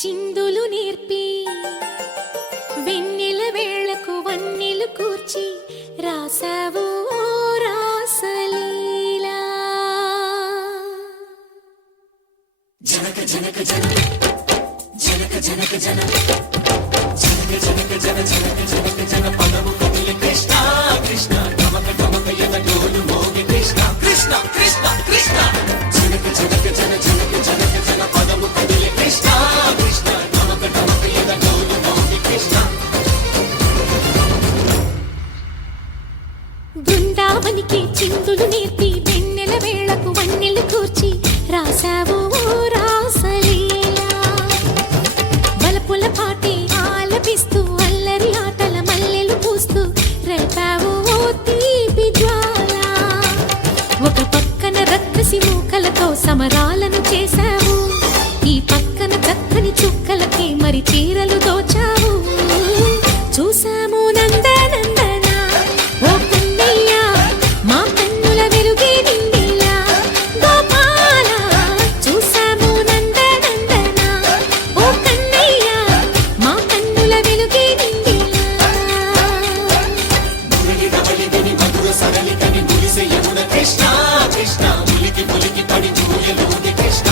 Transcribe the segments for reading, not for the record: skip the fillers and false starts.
చిందులు నేర్పి వెన్నెల వేళకు వన్నెలు కూర్చి రాసావు రాసలీలా. జనక జనక జన జనక జనక జన జనక జనక జన జనక జనక జన పదము కదిలి కృష్ణ కృష్ణ నమక నమక యద డోలు మోగి కృష్ణ కృష్ణ కృష్ణ కృష్ణ జనక జనక జన జనక జనక జన పదము కదిలి కృష్ణ కృష్ణ నమక నమక యద డోలు మోగి కృష్ణ. బృందావనికి చిందులు నేర్పి వెన్నెల వేళకు వన్నెలు కూర్చి రాసావు రాసలీలా. బలపుల పాటే ఆలపిస్తూ అల్లరి ఆటల మల్లెలు పూస్తూ రేపావు తీపి జ్వాల. ఒక పక్కన రక్కసి మూకలతో సమరాలను చేశావు, ఈ పక్కన చక్కని చుక్కలకి మరి చీరలు దోచావు. చూసాము నందనందన ఓ కన్నయ్య మా కన్నుల వెలుగే నిండిలా. గోపాల చూసాము నందనందన ఓ కన్నయ్య మా కన్నుల వెలుగే నిండిలా. మురళిదవళిదని మధుర సరళిదని మురిసే యమున కృష్ణ కృష్ణ ములికి ములికి పడి జూయలోని కృష్ణ.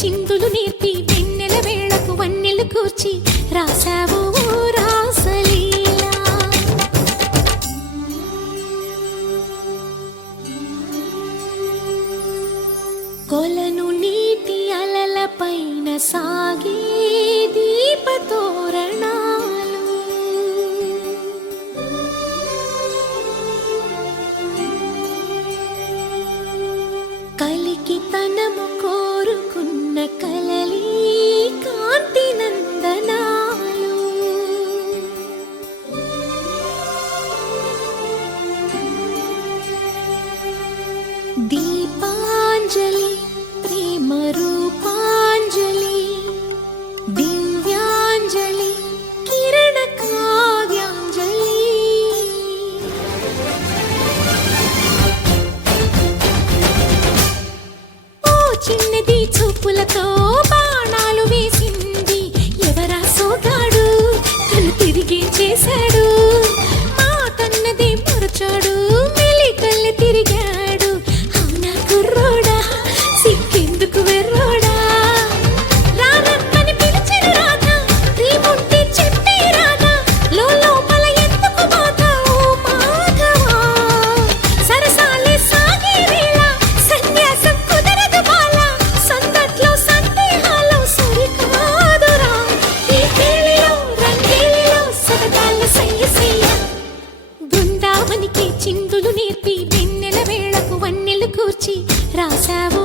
చిందులు నేర్పి వెన్నెల వేళకు వన్నెలు కూర్చి రాసావు రాసలీలా. కొలను నీటి అలల పైన సాగే దీపతోరణాలు, కలికి తనము కోరుకున్న కలలి కాంతి నందనాలు. దీపాంజలి ప్రేమ రూపాంజలి దివ్యాంజలి కిరణ కావ్యాంజలి. ఓ చిన్నది చూపులతో బాణాలు వేసింది ఎవరా సోగాడు, తను తిరిగి చేశాడు మాటన్నది మరచాడు మెలికల్లి తిరిగాడు. అవునా కుర్రోడా సిక్కెందుకు వెర్రోడా, రారమ్మని పిలిచిన రాధా రీముంటి చెప్పే రాధా లోపల ఎందుకు బాధ ఓ మాధవా. సరసాలే సాగే వేళ సన్యాసం కుదరదు బాల, సందట్లో సందేహాలు సరికాదురా. ఈ కేళిలో రంగేలిలో సరదాల సయ్య సయ్య. బృందావనికి చిందులు నేర్పి వెన్నెల వేళకు వన్నెలు కూర్చి రాసావు